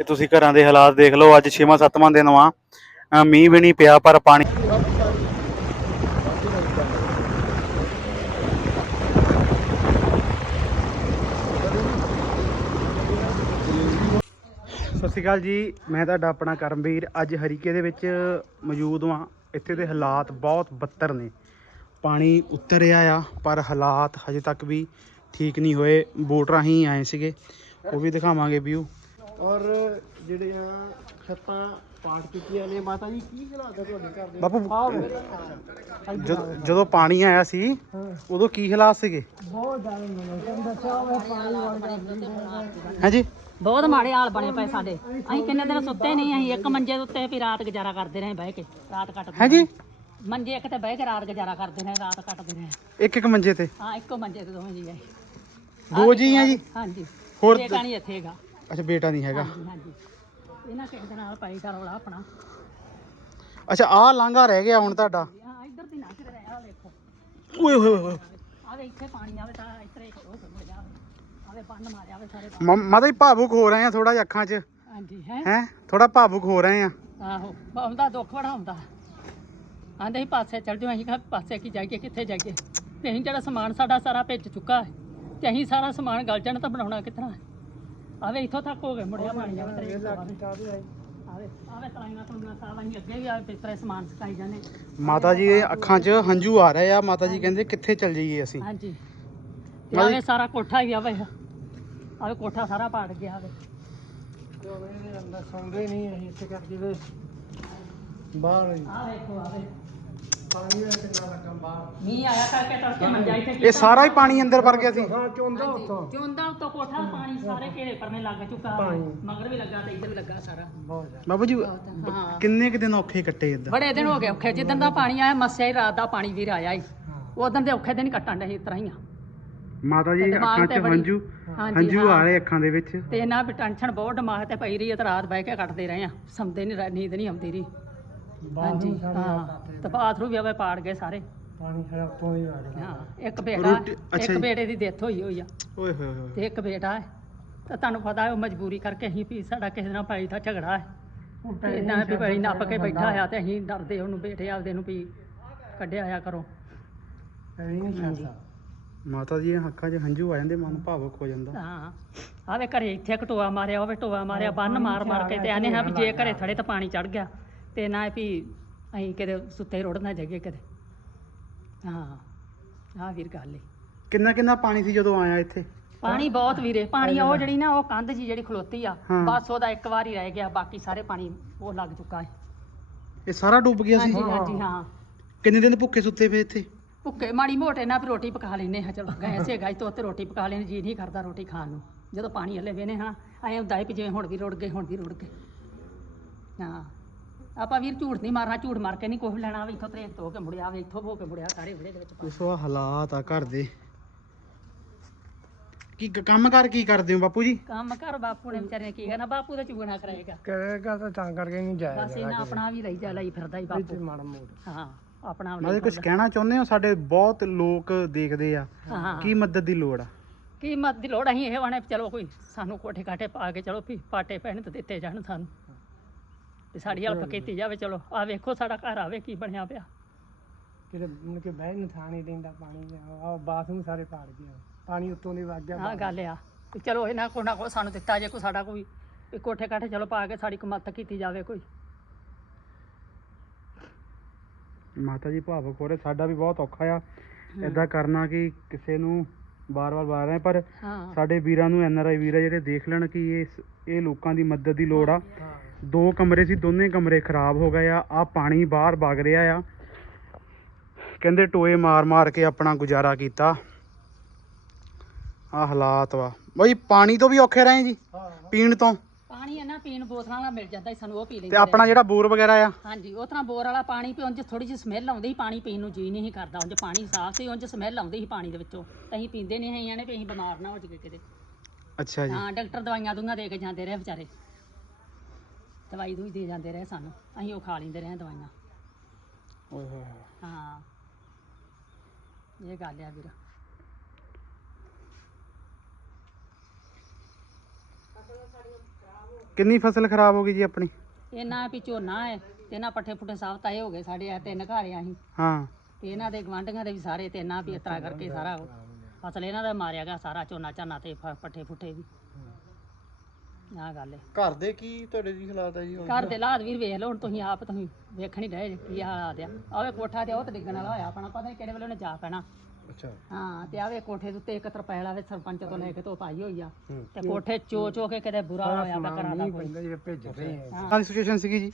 ਤੇ ਤੁਸੀਂ ਘਰਾਂ ਦੇ ਹਾਲਾਤ ਦੇਖ ਲਓ, ਅੱਜ 6ਵਾਂ 7ਵਾਂ ਦਿਨ ਵਾ। ਮੀਂਹ ਵੀ ਨਹੀਂ ਪਿਆ, ਪਰ ਪਾਣੀ ਸਤਿ ਸ਼੍ਰੀ ਅਕਾਲ ਜੀ, ਮੈਂ ਤੁਹਾਡਾ ਆਪਣਾ ਕਰਮਵੀਰ। ਅੱਜ ਹਰੀਕੇ ਦੇ ਵਿੱਚ ਮੌਜੂਦ ਹਾਂ ਇੱਥੇ ਦੇ ਹਾਲਾਤ ਬਹੁਤ ਬੱਤਰ ਨੇ। ਪਾਣੀ ਉਤਰਿਆ ਆ, ਪਰ ਹਾਲਾਤ ਹਜੇ ਤੱਕ ਵੀ ਠੀਕ ਨਹੀਂ ਹੋਏ। ਬੋਟ ਰਾਹੀਂ ਆਏ ਸੀਗੇ। ਉਹ ਵੀ ਦਿਖਾਵਾਂਗੇ ਵੀਊ। ਔਰ ਜਿਹੜੇ ਆ ਛੱਤਾਂ ਪਾਟ ਚੁੱਕੀਆਂ ਨੇ ਮਾਤਾ ਜੀ ਕੀ ਹਾਲਾਤ ਹੈ ਤੁਹਾਡੇ ਘਰ ਦੇ? ਬਾਪੂ ਜਦ- ਜਦੋਂ ਪਾਣੀ ਆਇਆ ਸੀ ਉਦੋਂ ਕੀ ਹਾਲਾਤ ਸੀਗੇ? ਬਹੁਤ ਜ਼ਿਆਦਾ ਨੁਕਸਾਨ ਦੱਸਿਆ ਹੋਇਆ ਪਾਣੀ ਵਰਗਾ ਹਾਂਜੀ? ਬਹੁਤ ਮਾੜੇ ਹਾਲ ਬਣੇ ਪਏ ਸਾਡੇ। ਅਸੀਂ ਕਿੰਨੇ ਦਿਨ ਸੁੱਤੇ ਨਹੀਂ ਅਸੀਂ ਇੱਕ ਮੰਜੇ ਦੇ ਉੱਤੇ ਵੀ ਰਾਤ ਗੁਜ਼ਾਰਾ ਕਰਦੇ ਰਹੇ ਬਹਿ ਕੇ ਰਾਤ ਕੱਟਦੇ ਹਾਂਜੀ? ਮੰਜੇ ਇੱਕ ਤੇ ਬਹਿ ਕੇ ਰਾਤ ਗੁਜ਼ਾਰਾ ਕਰਦੇ ਰਹੇ ਰਾਤ ਕੱਟਦੇ ਰਹੇ। ਇੱਕ ਇੱਕ ਮੰਜੇ ਤੇ? ਹਾਂ ਇੱਕੋ ਮੰਜੇ ਤੇ ਦੋਵੇਂ ਜੀ ਆਏ। ਦੋ ਜੀ ਆ ਜੀ? ਹਾਂਜੀ। ਹੋਰ ਇਹ ਕਹਾਣੀ ਇੱਥੇ ਹੈਗਾ। ਅੱਛਾ ਬੇਟਾ ਨਹੀਂ ਹੈਗਾ। ਹਾਂਜੀ ਹਾਂਜੀ। ਇਹਨਾਂ ਕਿਸੇ ਦੇ ਨਾਲ ਪਾਈ ਦਾ ਰੌਲਾ ਆਪਣਾ। ਅੱਛਾ ਆਹ ਲਾਂਘਾ ਰਹਿ ਗਿਆ ਹੁਣ ਤੁਹਾਡਾ? ਹਾਂ ਇੱਧਰ ਦੀ ਲੰਘ ਰਿਹਾ ਆ ਵੇਖੋ। ਓਏ ਹੋਏ ਹੋਏ ਆਵੇ ਇੱਥੇ ਪਾਣੀ ਆਵੇ ਤਾਂ ਇੱਧਰੇ ਕਰੋ ਮੁੜ ਜਾਵੇ ਆਵੇ ਬੰਨ ਮਾਰਿਆ ਆਵੇ ਸਾਰੇ ਮ- ਮਾਤਾ ਜੀ ਭਾਵੁਕ ਹੋ ਰਹੇ ਆ ਥੋੜਾ ਜਿਹਾ ਅੱਖਾਂ 'ਚ। ਹਾਂਜੀ ਹੈ। ਹੈ? ਥੋੜਾ ਭਾਵੁਕ ਹੋ ਰਹੇ ਆ। ਆਹੋ ਆਉਂਦਾ ਦੁੱਖ ਬੜਾ ਆਂਦੇ ਹੀ ਪਾਸੇ ਚੱਲ ਜਾਓ। ਅਸੀਂ ਕਿਹਾ ਪਾਸੇ ਕੀ ਜਾਈਏ ਕਿੱਥੇ ਜਾਈਏ? ਤੇ ਅਸੀਂ ਜਿਹੜਾ ਸਮਾਨ ਸਾਡਾ ਸਾਰਾ ਭੇਜ ਚੁੱਕਾ ਹੈ ਤੇ ਅਸੀਂ ਸਾਰਾ ਸਮਾਨ ਗਲ ਜਾਣ ਤਾਂ ਬਣਾਉਣਾ ਕਿਤਨਾ ਆਵੇ ਇੱਥੋਂ ਤੱਕ ਹੋ ਗਏ ਮੁੜਿਆ ਪਾਣੀ ਆਵੇ ਤੇਰੇ ਆਵੇ ਆਵੇ ਤਲਾਈਆਂ ਤੁਲਨਾ ਸਾਰਾ ਅਸੀਂ ਅੱਗੇ ਵੀ ਆਵੇ ਪਿੱਤਰੇ ਸਮਾਨ ਸਕਾਈ ਜਾਂਦੇ ਮਾਤਾ ਜੀ ਦੇ ਅੱਖਾਂ 'ਚ ਹੰਝੂ ਆ ਰਹੇ ਆ ਮਾਤਾ ਜੀ ਕਹਿੰਦੇ ਕਿੱਥੇ ਚੱਲ ਜਾਈਏ ਅਸੀਂ? ਹਾਂਜੀ ਤੇ ਆਵੇ ਸਾਰਾ ਕੋਠਾ ਹੀ ਆਵੇ ਆਵੇ ਕੋਠਾ ਸਾਰਾ ਪਾੜ ਗਿਆ ਆਵੇ ਇਹਦੇ ਅੰਦਰ ਸੌਂਦੇ ਨਹੀਂ ਅਸੀਂ ਇੱਥੇ ਕਰਕੇ ਵੇ ਬਾਹਰ ਹੀ ਆ ਵੇਖੋ ਆਵੇ ਪਾਣੀ ਦਾ ਕਿੰਨਾ ਲੱਗਾ ਬਾਹਰ ਮੀਂਹ ਆਇਆ ਕਰਕੇ ਤੜਕੇ ਮੰਜਾ ਇੱਥੇ ਇਹ ਸਾਰਾ ਹੀ ਪਾਣੀ ਅੰਦਰ ਵੜ ਗਿਆ ਸੀ। ਹਾਂ ਚੋਂਦਾ ਉੱਥੋਂ। ਚੋਂਦਾ ਉੱਤੋਂ ਕੋਠਾ ਪਾਣੀ ਸਾਰੇ ਘੇਰੇ ਪਰਨੇ ਲੱਗ ਚੁੱਕਾ। ਮਗਰ ਵੀ ਲੱਗਾ ਤੇ ਇੱਧਰ ਵੀ ਲੱਗਾ ਸਾਰਾ। ਬਹੁਤ ਜ਼ਿਆਦਾ। ਬਾਬੂ ਜੀ ਹਾਂ। ਕਿੰਨੇ ਕੁ ਦਿਨ ਔਖੇ ਕੱਟੇ ਇਦਾਂ? ਬੜੇ ਦਿਨ ਹੋ ਗਏ ਔਖੇ। ਜਿੱਦਣ ਦਾ ਪਾਣੀ ਆਇਆ ਮੱਸਿਆ ਹੀ ਰਾਤ ਦਾ ਪਾਣੀ ਵੀਰ ਆਇਆ ਹੀ। ਉਦੋਂ ਦੇ ਔਖੇ ਦਿਨ ਕੱਟਣ ਦੇ ਇਸ ਤਰ੍ਹਾਂ ਹੀ ਆ। ਮਾਤਾ ਜੀ ਦਿਮਾਗ ਅੱਖਾਂ 'ਚ ਤੇ ਬੜੀ- ਹੰਝੂ। ਹਾਂਜੀ, ਹੰਝੂ ਆ ਹਾਂ। ਰਹੇ ਅੱਖਾਂ ਦੇ ਵਿੱਚ। ਤੇ ਇਹਨਾਂ ਵੀ ਟੈਨਸ਼ਨ ਬਹੁਤ ਦਿਮਾਗ ਤੇ ਪਈ ਰਹੀ ਹੈ ਤੇ ਰਾਤ ਬਹਿ ਕੇ ਕੱਟਦੇ ਰਹੇ ਆ। ਸੌਂਦੇ ਨਹੀਂ ਨੀਂਦ ਨਹੀਂ ਆਉਂਦੀ ਰਹੀ। ਹਾਂਜੀ ਹਾਂ। ਤੇ ਬਾਥਰੂਮ ਵੀ ਆਵੇ ਪਾੜ ਗਏ ਸਾਰੇ। ਪਾਣੀ ਹੈ ਉੱਤੋਂ ਹੀ ਆ ਗਿਆ। ਹਾਂ ਇੱਕ ਬੇਟਾ ਰੋਟੀ- ਅੱਛਾ ਇੱਕ ਜੀ। ਬੇਟੇ ਦੀ ਡੈਥ ਹੋਈ ਹੋਈ ਆ। ਓਏ ਹੋਏ ਹੋਏ। ਤੇ ਇੱਕ ਬੇਟਾ ਹੈ। ਤਾਂ ਤੁਹਾਨੂੰ ਪਤਾ ਹੈ ਉਹ ਮਜਬੂਰੀ ਕਰਕੇ ਅਸੀਂ ਵੀ ਸਾਡਾ ਕਿਸੇ ਨਾਲ ਭਾਈ ਦਾ ਝਗੜਾ ਹੈ। ਤੇ ਇਹਨਾਂ ਵੀ ਭਾਈ ਨੱਪ ਕੇ ਬੈਠਾ ਆ ਤੇ ਅਸੀਂ ਡਰਦੇ ਉਹਨੂੰ ਬੇਟੇ ਆਪਦੇ ਨੂੰ ਵੀ ਕੱਢਿਆ ਆਇਆ ਕਰੋ ਇਹ ਨਹੀਂ ਛੱਡਦਾ। ਮਾਤਾ ਜੀ ਦੀਆਂ ਅੱਖਾਂ 'ਚ ਹੰਝੂ ਆ ਜਾਂਦੇ ਮਨ ਭਾਵੁਕ ਹੋ ਜਾਂਦਾ। ਹਾਂ। ਆਵੇ ਘਰੇ ਇੱਥੇ ਇੱਕ ਟੋਆ ਮਾਰਿਆ ਹੋਵੇ ਟੋਆ ਮਾਰਿਆ ਬੰਨ ਮਾਰ ਮਾਰ ਕੇ ਤੇ ਆਨੇ ਹਾਂ ਵੀ ਜੇ ਘਰੇ ਥੜੇ ਤਾਂ ਪਾਣੀ ਚੜ ਗਿਆ। ਤੇ ਨਾ ਵੀ ਅਸੀਂ ਕਿਤੇ ਸੁੱਤੇ ਰੁੜ ਨਾ ਜਾਈਏ ਕਿਤੇ। ਹਾਂ ਆਹ ਵੀਰ ਗੱਲ ਏ। ਕਿੰਨਾ ਕਿੰਨਾ ਪਾਣੀ ਸੀ ਜਦੋਂ ਆਇਆ ਇੱਥੇ? ਪਾਣੀ ਬਹੁਤ ਵੀਰੇ ਪਾਣੀ ਉਹ ਜਿਹੜੀ ਨਾ ਉਹ ਕੰਧ ਜੀ ਜਿਹੜੀ ਖਲੋਤੀ ਆ ਹਾਂ। ਬਸ ਉਹਦਾ ਇੱਕ ਵਾਰ ਹੀ ਰਹਿ ਗਿਆ ਬਾਕੀ ਸਾਰੇ ਪਾਣੀ ਉਹ ਲੱਗ ਚੁੱਕਾ ਹੈ ਇਹ ਸਾਰਾ ਡੁੱਬ ਗਿਆ ਸੀ? ਹਾਂਜੀ ਹਾਂਜੀ ਹਾਂ। ਕਿੰਨੇ ਦਿਨ ਭੁੱਖੇ ਸੁੱਤੇ ਪਏ ਇੱਥੇ? ਭੁੱਖੇ ਮਾੜੀ ਮੋਟੇ ਨਾਲ ਵੀ ਰੋਟੀ ਪਕਾ ਲੈਨੇ ਹਾਂ ਚਲੋ ਗਏ ਸੇ ਗਾਈ ਤੋਂ ਤੇ ਰੋਟੀ ਪਕਾ ਲੈਣੇ ਜੀ ਨਹੀਂ ਕਰਦਾ ਰੋਟੀ ਖਾਣ ਨੂੰ। ਜਦੋਂ ਪਾਣੀ ਹੱਲੇ ਵੇਨੇ ਹਾਂ ਐਂ ਹੁੰਦਾ ਹੈ ਵੀ ਜਿਵੇਂ ਹੁਣ ਵੀ ਰੁੜ ਗਏ ਹੁਣ ਵੀ ਰੁੜ ਗਏ। ਹਾਂ। ਆਪਾਂ ਵੀਰ ਝੂਠ ਨਹੀਂ ਮਾਰਨਾ ਝੂਠ ਮਾਰ ਕੇ ਨਹੀਂ ਕੁਛ ਲੈਣਾ ਵੀ ਇੱਥੋਂ ਤਰੇਕ ਤੋਂ ਹੋ ਕੇ ਮੁੜਿਆ ਵੇ ਇੱਥੋਂ ਹੋ ਕੇ ਮੁੜਿਆ ਸਾਰੇ ਵਿੜੇ ਦੇ ਵਿੱਚ ਪਾ ਉਸ ਵਾ ਹਾਲਾਤ ਆ ਘਰ ਦੇ। ਕੀ ਕ- ਕੰਮ ਕਰ ਕੀ ਕਰਦੇ ਹੋ ਬਾਪੂ ਜੀ? ਕੰਮ ਕਰ ਬਾਪੂ ਨੇ ਵਿਚਾਰੇ ਨੇ ਕੀ ਕਰਨਾ ਬਾਪੂ ਤਾਂ ਚੁਗਣਾ ਕਰੇਗਾ। ਕਰੇਗਾ ਤਾਂ ਤਾਂ ਕਰਕੇ ਨਹੀਂ ਜਾਇਆ ਬਸ ਇਹਨਾਂ ਆਪਣਾ ਵੀ ਲਈ ਜਾ ਲਈ ਫਿਰਦਾ ਹੀ ਬਾਪੂ। ਮਾੜਾ ਮੋੜ। ਹਾਂ ਆਪਣਾ ਵੀ ਨਾਲੇ ਲਈ ਕੁਝ ਕਹਿਣਾ ਚਾਹੁੰਦੇ ਹੋ ਸਾਡੇ ਬਹੁਤ ਲੋਕ ਦੇਖਦੇ ਆ। ਫਿਰਦਾ। ਹਾਂ। ਕੀ ਮਦਦ ਦੀ ਲੋੜ ਆ? ਕੀ ਮਤ ਦੀ ਲੋੜ ਅਸੀਂ ਇਹ ਵਾਣੇ ਚਲੋ ਕੋਈ ਸਾਨੂੰ ਕੋਠੇ ਕਾਠੇ ਪਾ ਕੇ ਚਲੋ ਵੀ ਪਾਟੇ ਪੈਣ ਤੇ ਦਿੱਤੇ ਜਾਣ ਸਾਨੂੰ। ਤੇ ਸਾਡੀ ਹੈਲਪ ਕੀਤੀ ਜਾਵੇ ਚਲੋ ਆ ਵੇਖੋ ਸਾਡਾ ਘਰ ਆਵੇ ਕੀ ਬਣਿਆ ਪਿਆ। ਕਿਤੇ ਮੁੜ ਕੇ ਬਹਿ ਨੂੰ ਥਾਂ ਨਹੀਂ ਦਿੰਦਾ ਪਾਣੀ ਆ ਬਾਥਰੂਮ ਸਾਰੇ ਪਾੜ ਗਿਆ। ਪਾਣੀ ਉੱਤੋਂ ਦੀ ਵਗ ਗਿਆ ਆਹ ਗੱਲ ਆ। ਵੀ ਚਲੋ ਇਹਨਾਂ ਕੋ ਨਾ ਕੋ ਸਾਨੂੰ ਦਿੱਤਾ ਜੇ ਕੋਈ ਸਾਡਾ ਕੋਈ ਵੀ ਕੋਠੇ ਕਾਠੇ ਚਲੋ ਪਾ ਕੇ ਸਾਡੀ ਕਮਤ ਕੀਤੀ ਜਾਵੇ ਕੋਈ। ਮਾਤਾ ਜੀ ਭਾਵੁਕ ਹੋ ਰਹੇ ਸਾਡਾ ਵੀ ਬਹੁਤ ਔਖਾ ਆ। ਏਦਾਂ ਕਰਨਾ ਕਿ ਕਿਸੇ ਨੂੰ ਬਾਰ-ਬਾਰ ਬਾਰ ਰਹੇ ਪਰ ਹਾਂ। ਸਾਡੇ ਵੀਰਾਂ ਨੂੰ ਐਨਆਰਆਈ ਵੀਰ ਆ ਜਿਹੜੇ ਦੇਖ ਲੈਣ ਕਿ ਇਹ ਇਹ ਲੋਕਾਂ ਦੀ ਮਦਦ ਦੀ ਲੋੜ ਆ। ਦੋ ਕਮਰੇ ਸੀ ਦੋਨੇ ਕਮਰੇ ਖਰਾਬ ਹੋ ਗਏ ਆ। ਆ ਪਾਣੀ ਬਾਹਰ ਵਗ ਰਿਹਾ ਆ। ਕਹਿੰਦੇ ਟੋਏ ਮਾਰ-ਮਾਰ ਕੇ ਆਪਣਾ ਗੁਜ਼ਾਰਾ ਕੀਤਾ। ਆ ਹਾਲਾਤ ਵਾ। ਬਈ ਪਾਣੀ ਤੋਂ ਵੀ ਔਖੇ ਰਹੇ ਜੀ ਪੀਣ ਤੋਂ। ਪਾਣੀ ਇਹਨਾਂ ਪੀਣ ਬੋਤਲਾਂ ਵਾਲਾ ਮਿਲ ਜਾਂਦਾ ਸੀ ਸਾਨੂੰ ਉਹ ਪੀ ਲੈਂਦੇ ਤੇ ਆਪਣਾ ਜਿਹੜਾ ਬੋਰ ਵਗੈਰਾ ਆ? ਹਾਂਜੀ ਉਹ ਤਰ੍ਹਾਂ ਬੋਰ ਵਾਲਾ ਪਾਣੀ ਪੀਉਣ 'ਚ ਥੋੜੀ ਜਿਹੀ ਸਮੈਲ ਆਉਂਦੀ ਸੀ ਪਾਣੀ ਪੀਣ ਨੂੰ ਜੀ ਨਹੀਂ ਸੀ ਕਰਦਾ ਉਂਝ ਪਾਣੀ ਸਾਫ਼ ਸੀ ਉਂਝ ਸਮੈਲ ਆਉਂਦੀ ਸੀ ਪਾਣੀ ਦੇ ਵਿੱਚੋਂ। ਤਾਂ ਅਸੀਂ ਪੀਂਦੇ ਨਹੀਂ ਸੀ ਜਾਣੇ ਵੀ ਅਸੀਂ ਬਿਮਾਰ ਨਾ ਹੋ ਜਾਈਏ ਕਿਤੇ। ਅੱਛਾ ਜੀ। ਹਾਂ ਡਾਕਟਰ ਦਵਾਈਆਂ ਦੂੰਗਾ ਦੇ ਕੇ ਜਾਂਦੇ ਰਹੇ ਵਿਚਾਰੇ। ਦਵਾਈ ਦੂਈ ਦੇ ਜਾਂਦੇ ਰਹੇ ਸਾਨੂੰ ਅਸੀਂ ਉਹ ਖਾ ਲੈਂਦੇ ਰਹੇ ਦਵਾਈਆਂ। ਓਏ ਹੋਏ ਹੋਏ। ਹਾਂ। ਇਹ ਗੱਲ ਆ ਵੀਰ। ਕਿੰਨੀ ਫਸਲ ਖਰਾਬ ਹੋ ਗਈ ਜੀ ਆਪਣੀ? ਇਹਨਾਂ ਵੀ ਝੋਨਾ ਹੈ ਤੇ ਇਹਨਾਂ ਪੱਠੇ ਪੁੱਠੇ ਸਭ ਤਾਏ ਹੋ ਗਏ ਸਾਡੇ ਆ ਤਿੰਨ ਘਰ ਆ ਅਸੀਂ। ਹਾਂ। ਤੇ ਇਹਨਾਂ ਦੇ ਗਵਾਂਢੀਆਂ ਦੇ ਵੀ ਸਾਰੇ ਤੇ ਇਹਨਾਂ ਵੀ ਇਸ ਤਰ੍ਹਾਂ ਕਰਕੇ ਸਾਰਾ ਫਸਲ ਇਹਨਾਂ ਦਾ ਮਾਰਿਆ ਗਿਆ ਸਾਰਾ ਝੋਨਾ ਝਾਨਾ ਤੇ ਫ- ਪੱਠੇ ਪੁੱਠੇ ਵੀ। ਆਹ ਗੱਲ ਹੈ। ਘਰ ਦੇ ਕੀ ਤੁਹਾਡੇ ਦੀ ਹਾਲਾਤ ਹੈ ਜੀ ਹੁਣ? ਘਰ ਦੇ ਹਾਲਾਤ ਵੀਰ ਵੇਖ ਲਓ ਹੁਣ ਤੁਸੀਂ ਆਪ ਤੁਸੀਂ ਵੇਖਣ ਹੀ ਜੇ ਕੀ ਹਾਲਾਤ ਆ। ਆਵੇ ਕੋਠਾ ਤੇ ਉਹ ਤੇ ਡਿੱਗਣ ਵਾਲਾ ਹੋਇਆ ਆਪਣਾ ਪਤਾ ਨਹੀਂ ਕਿਹੜੇ ਵੇਲੇ ਉਹਨੇ ਜਾ ਪੈਣਾ। ਅੱਛਾ। ਹਾਂ ਤੇ ਆਵੇ ਕੋਠੇ ਦੇ ਉੱਤੇ ਇੱਕ ਤਰਪਾਲ ਆਵੇ ਸਰਪੰਚ ਤੋਂ ਲੈ ਕੇ ਤੋਂ ਪਾਈ ਹੋਈ ਆ। ਤੇ ਕੋਠੇ ਚੋ ਚੋ ਕੇ ਕਿਤੇ ਬੁਰਾ ਹੋਇਆ ਪਿਆ ਘਰਾਂ ਦਾ ਕੋਈ। ਪੈਂਦਾ ਜਿਹੜੇ ਭੇਜ ਰਹੇ ਆ। ਕਾਹਦੀ ਸਿਚੁਏਸ਼ਨ ਸੀਗੀ ਜੀ?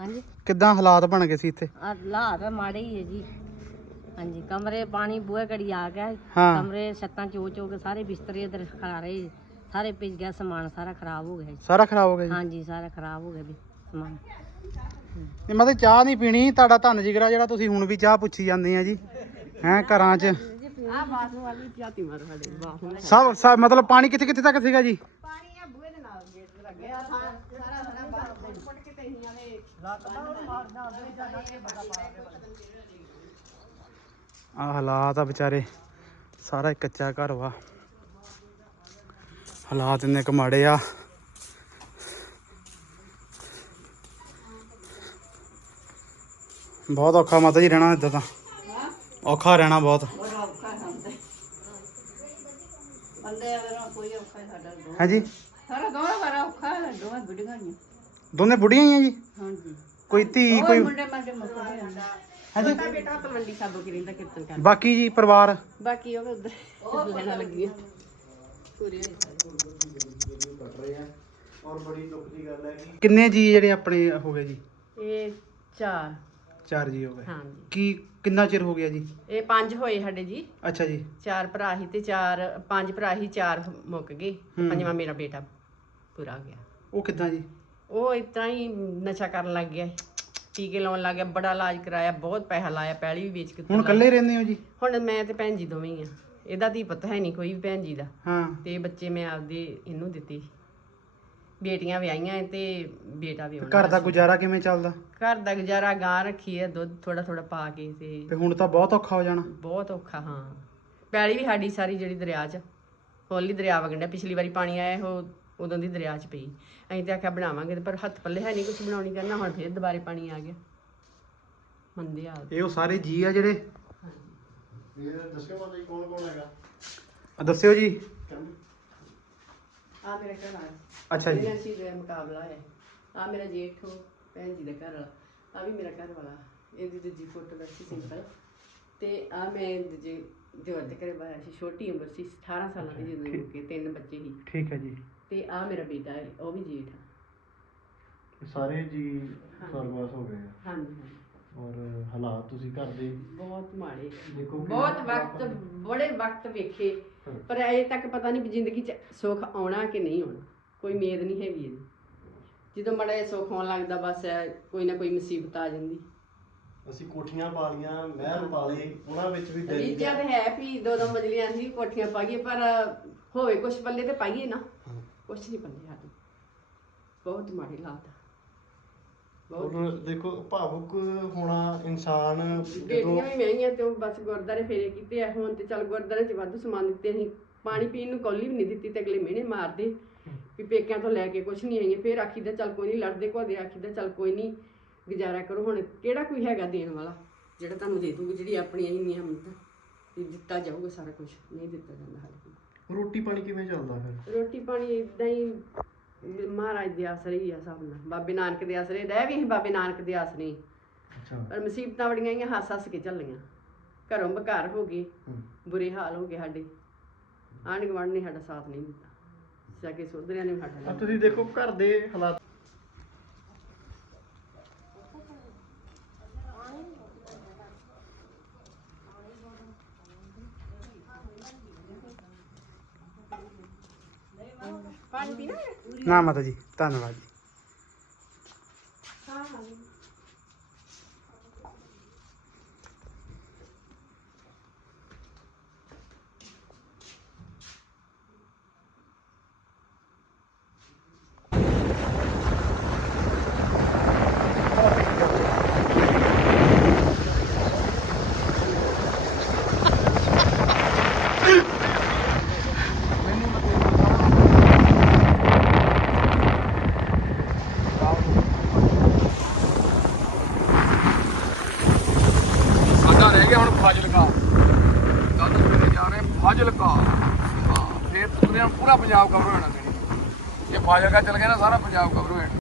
ਹਾਂਜੀ? ਕਿੱਦਾਂ ਹਾਲਾਤ ਬਣ ਗਏ ਸੀ ਇੱਥੇ? ਹਾਲਾਤ ਮਾੜੇ ਹੀ ਹੈ ਜੀ। ਹਾਂਜੀ ਕਮਰੇ ਪਾਣੀ ਬੂਹੇ ਘੜੀ ਆ ਗਿਆ ਕਮਰੇ ਛੱਤਾਂ ਚੋ ਚੋ ਕੇ ਸਾਰੇ ਬਿਸਤਰੇ ਇਧਰ ਖਲਾਰੇ ਸਾਰੇ ਭਿੱਜ ਗਿਆ ਸਮਾਨ ਸਾਰਾ ਖਰਾਬ ਹੋ ਗਿਆ ਸਾਰਾ ਖਰਾਬ ਹੋ ਗਿਆ ਜੀ? ਹਾਂਜੀ ਸਾਰਾ ਖਰਾਬ ਹੋ ਗਿਆ ਵੀ ਸਮਾਨ। ਨਹੀਂ ਮਤਲਬ ਚਾਹ ਨਹੀਂ ਪੀਣੀ ਤੁਹਾਡਾ ਧੰਨ ਜਿਗਰਾ ਜਿਹੜਾ ਤੁਸੀਂ ਹੁਣ ਵੀ ਚਾਹ ਪੁੱਛੀ ਜਾਂਦੇ ਆ ਜੀ। ਹੈ ਘਰਾਂ 'ਚ? ਆ ਬਾਥਰੂਮ ਵਾਲੀ ਪਿਆਤੀ ਮਾਰ ਸਾਡੇ ਬਾਥਰੂਮ ਸਭ ਸਭ ਮਤਲਬ ਪਾਣੀ ਕਿੱਥੇ ਕਿੱਥੇ ਤੱਕ ਸੀਗਾ ਜੀ? ਆ ਹਾਲਾਤ ਆ ਵਿਚਾਰੇ ਸਾਰਾ ਕੱਚਾ ਘਰ ਵਾ। ਹਾਲਾਤ ਇੰਨੇ ਕੁ ਮਾੜੇ ਆ। ਬਹੁਤ ਔਖਾ ਮਾਤਾ ਜੀ ਰਹਿਣਾ ਇੱਦਾਂ ਤਾਂ। ਔਖਾ ਰਹਿਣਾ ਬਹੁਤ। ਹਾਂਜੀ। ਸਾਰਾ ਦੋਵਾਂ ਵਾਰਾ ਔਖਾ ਹੈ ਦੋਵਾਂ ਬੁੱਢੀਆਂ ਨੇ ਦੋਨੇ ਬੁੜੀਆਂ ਹੀ ਆ ਜੀ? ਹਾਂਜੀ। ਕੋਈ ਧੀ ਕੋਈ ਮੁੰਡੇ ਮਾਡੇ ਮੁੱਕਦੇ ਹਨ ਹਾਂਜੀ। ਛੋਟਾ ਬੇਟਾ ਤਲਵੰਡੀ ਸਾਬੋ ਕੀ ਰਹਿੰਦਾ ਕੀਰਤਨ ਕਰ ਬਾਕੀ ਜੀ ਪਰਿਵਾਰ? ਬਾਕੀ ਉਹ ਉਧਰ ਲੈਣਾ ਲੱਗੀ ਆ। ਪੂਰੀ ਕਿੰਨੇ ਜੀ ਜਿਹੜੇ ਆਪਣੇ ਹੋ ਗਏ ਜੀ? ਇਹ ਚਾਰ। ਚਾਰ ਜੀ ਹੋ ਗਏ। ਹਾਂਜੀ। ਕੀ ਕਿੰਨਾ ਚਿਰ ਹੋ ਗਿਆ ਜੀ? ਇਹ ਪੰਜ ਹੋਏ ਸਾਡੇ ਜੀ। ਅੱਛਾ ਜੀ। ਚਾਰ ਭਰਾ ਹੀ ਤੇ ਚਾਰ ਪੰਜ ਭਰਾ ਹੀ ਚਾਰ ਮੁੱਕ ਗਏ। ਤੇ। ਪੰਜਵਾਂ ਮੇਰਾ ਬੇਟਾ ਪੂਰਾ ਹੋ ਗਿਆ। ਉਹ ਕਿੱਦਾਂ ਜੀ? ਉਹ ਇਤਨਾ ਹੀ ਨਸ਼ਾ ਕਰਨ ਲੱਗ ਗਿਆ। ਟੀਕੇ ਲਾਉਣ ਲੱਗ ਗਿਆ ਬੜਾ ਇਲਾਜ ਕਰਾਇਆ ਬਹੁਤ ਪੈਸਾ ਲਾਇਆ ਪੈਲੀ ਵੀ ਵੇਚ ਕੇ ਹੁਣ ਇਕੱਲੇ ਰਹਿੰਦੇ ਹੋ ਜੀ? ਹੁਣ ਮੈਂ ਤੇ ਭੈਣ ਜੀ ਦੋਵੇਂ ਹੀ ਆ। ਇਹਦਾ ਦੀ ਪਤਾ ਹੈ ਨਹੀਂ ਕੋਈ ਵੀ ਭੈਣ ਜੀ ਦਾ। ਹਾਂ। ਤੇ ਬੱਚੇ ਮੈਂ ਆਪਦੇ ਇਹਨੂੰ ਦਿੱਤੇ। ਬੇਟੀਆਂ ਵਿਆਹੀਆਂ ਤੇ ਬੇਟਾ ਵੀ ਘਰ ਦਾ ਗੁਜ਼ਾਰਾ ਕਿਵੇਂ ਚੱਲਦਾ? ਘਰ ਦਾ ਗੁਜ਼ਾਰਾ ਗਾਂ ਰੱਖੀ ਹੈ ਦੁੱਧ ਥੋੜਾ ਥੋੜਾ ਪਾ ਕੇ ਤੇ ਤੇ ਹੁਣ ਤਾਂ ਬਹੁਤ ਔਖਾ ਹੋ ਜਾਣਾ। ਬਹੁਤ ਔਖਾ ਹਾਂ। ਪੈਲੀ ਵੀ ਸਾਡੀ ਸਾਰੀ ਜਿਹੜੀ ਦਰਿਆ 'ਚ ਹੋਲੀ ਦਰਿਆ ਵਗਣ ਡਿਆ ਪਿਛਲੀ ਵਾਰੀ ਪਾਣੀ ਆਇਆ ਉਹ ਉਦੋਂ ਦੀ ਦਰਿਆ 'ਚ ਪਈ। ਅਸੀਂ ਤੇ ਆਖਿਆ ਬਣਾਵਾਂਗੇ ਤੇ ਪਰ ਹੱਥ ਪੱਲੇ ਹੈ ਨਹੀਂ ਕੁਝ ਬਣਾਉਣੀ ਕਰਨਾ ਹੁਣ ਫਿਰ ਦੁਬਾਰੇ ਪਾਣੀ ਆ ਗਿਆ। ਮੰਦੇ ਹਾਲ ਇਹ ਉਹ ਸਾਰੇ ਜੀ ਆ ਜਿਹੜੇ? ਇਹ ਦੱਸਿਓ ਮਾਤਾ ਜੀ ਕੌਣ ਕੌਣ ਹੈਗਾ? ਆ ਦੱਸਿਓ ਜੀ। ਆ ਮੇਰੇ ਘਰ ਆ ਅੱਛਾ ਜੀ। ਇਹਨਾਂ ਸੀ ਦਾ ਮੁਕਾਬਲਾ ਹੈ। ਆ ਮੇਰਾ ਜੇਠ ਹੋ ਭੈਣ ਜੀ ਦਾ ਘਰ ਵਾਲਾ। ਆ ਵੀ ਮੇਰਾ ਘਰ ਵਾਲਾ। ਇਹਦੀ ਦੂਜੀ ਫੋਟੋ ਵੈਸੀ ਸਿੰਪਲ ਤੇ ਆ ਮੈਂ ਦੂਜੇ ਦਿਓਰ ਦੇ ਘਰੇ ਬਾਇਆ ਸੀ। ਛੋਟੀ ਉਮਰ ਸੀ 18 ਸਾਲਾਂ ਦੀ ਜਦੋਂ ਹੋ ਕੇ ਤਿੰਨ ਬੱਚੇ ਸੀ। ਠੀਕ ਹੈ ਜੀ। ਤੇ ਆ ਮੇਰਾ ਬੇਟਾ ਹੈ ਉਹ ਵੀ ਜੇਠ ਆ। ਸਾਰੇ ਜੀ ਸਰਵਾਸ ਹੋ ਗਏ ਆ। ਹਾਂਜੀ ਹਾਂਜੀ। ਔਰ ਹਾਲਾਤ ਤੁਸੀਂ ਘਰ ਦੇ ਬਹੁਤ ਮਾੜੇ ਦੇਖੋ ਕਿ ਬਹੁਤ ਵਕਤ ਬੜੇ ਵਕਤ ਵੇਖੇ। ਪਰ ਅਜੇ ਤੱਕ ਪਤਾ ਨਹੀਂ ਜ਼ਿੰਦਗੀ 'ਚ ਸੁੱਖ ਆਉਣਾ ਕਿ ਨਹੀਂ ਆਉਣਾ। ਕੋਈ ਉਮੀਦ ਨਹੀਂ ਹੈਗੀ ਇਹਦੀ। ਜਦੋਂ ਮੜਾ ਇਹ ਸੁੱਖ ਆਉਣ ਲੱਗਦਾ ਬਸ ਕੋਈ ਨਾ ਕੋਈ ਮੁਸੀਬਤ ਆ ਜਾਂਦੀ। ਅਸੀਂ ਕੋਠੀਆਂ ਪਾ ਲੀਆਂ ਮਹਿਲ ਪਾ ਲਏ ਉਹਨਾਂ ਵਿੱਚ ਵੀ ਦਿਲ ਰੀਜਾ ਤੇ ਹੈ ਵੀ ਦੋ ਦੋ ਮੰਜ਼ਲੀਆਂ ਸੀ ਕੋਠੀਆਂ ਪਾਈਏ ਪਰ ਹੋਵੇ ਕੁਛ ਪੱਲੇ ਤੇ ਪਾਈਏ ਨਾ। ਕੁਛ ਨਹੀਂ ਪੱਲੇ ਸਾਡੇ। ਬਹੁਤ ਮਾੜੀ ਹਾਲਾਤ ਔਰ ਦੇਖੋ ਭਾਵੁਕ ਹੋਣਾ ਇਨਸਾਨ ਜਦੋਂ ਵੀ ਮਹਿੰਗੀਆਂ ਤੇ ਉਹ ਬਸ ਗੁਰਦਾਰੇ ਫੇਰੇ ਕੀਤੇ ਆ ਹੁਣ ਤੇ ਚੱਲ ਗੁਰਦਾਰੇ 'ਚ ਵਾਧੂ ਸਮਾਨ ਦਿੱਤੇ ਅਸੀਂ। ਪਾਣੀ ਪੀਣ ਨੂੰ ਕੌਲੀ ਵੀ ਨਹੀਂ ਦਿੱਤੀ ਤੇ ਅਗਲੇ ਮਿਹਣੇ ਮਾਰਦੇ। ਵੀ ਪੇਕਿਆਂ ਤੋਂ ਲੈ ਕੇ ਕੁਛ ਨਹੀਂ ਆਈਆਂ ਫੇਰ ਆਖੀਦਾ ਚੱਲ ਕੋਈ ਨਹੀਂ ਲੜਦੇ ਘੋਦੇ ਆਖੀਦਾ ਚੱਲ ਕੋਈ ਨਹੀਂ ਗੁਜ਼ਾਰਾ ਕਰੋ। ਹੁਣ ਕਿਹੜਾ ਕੋਈ ਹੈਗਾ ਦੇਣ ਵਾਲਾ? ਜਿਹੜਾ ਤੁਹਾਨੂੰ ਦੇ ਦੂਗੀ ਜਿਹੜੀ ਆਪਣੀਆਂ ਹੀ ਨਿਯਮਤ ਤੇ ਦਿੱਤਾ ਜਾਊਗਾ ਸਾਰਾ ਕੁਝ ਨਹੀਂ ਦਿੱਤਾ ਜਾਂਦਾ ਹਾਲੇ। ਰੋਟੀ ਪਾਣੀ ਕਿਵੇਂ ਚੱਲਦਾ ਫਿਰ? ਰੋਟੀ ਪਾਣੀ ਇਦਾਂ ਹੀ ਮਹਾਰਾਜ ਦੇ ਆਸਰੇ ਹੀ ਆ ਸਭ ਨਾਲ। ਬਾਬੇ ਨਾਨਕ ਦੇ ਆਸਰੇ ਰਹਿ ਵੀ ਅਸੀਂ ਬਾਬੇ ਨਾਨਕ ਦੇ ਆਸਰੇ ਹੀ। ਅੱਛਾ। ਪਰ ਮੁਸੀਬਤਾਂ ਬੜੀਆਂ ਆਈਆਂ ਹੱਸ ਹੱਸ ਕੇ ਚੱਲੀਆਂ। ਘਰੋਂ ਬਘਰ ਹੋ ਗਏ। ਹੂੰ। ਬੁਰੇ ਹਾਲ ਹੋ ਗਏ ਸਾਡੇ। ਆਂਢ ਗੁਆਂਢ ਨੇ ਸਾਡਾ ਸਾਥ ਨਹੀਂ ਦਿੱਤਾ। ਸਕੇ ਸੋਦਰਿਆਂ ਨੇ ਸਾਡਾ ਤੁਸੀਂ ਦੇਖੋ ਘਰ ਦੇ ਹਾਲਾਤ ਨਾ ਮਾਤਾ ਜੀ ਧੰਨਵਾਦ ਜੀ। ਫਾਜ਼ਿਲਕਾ ਚਲ ਗਿਆ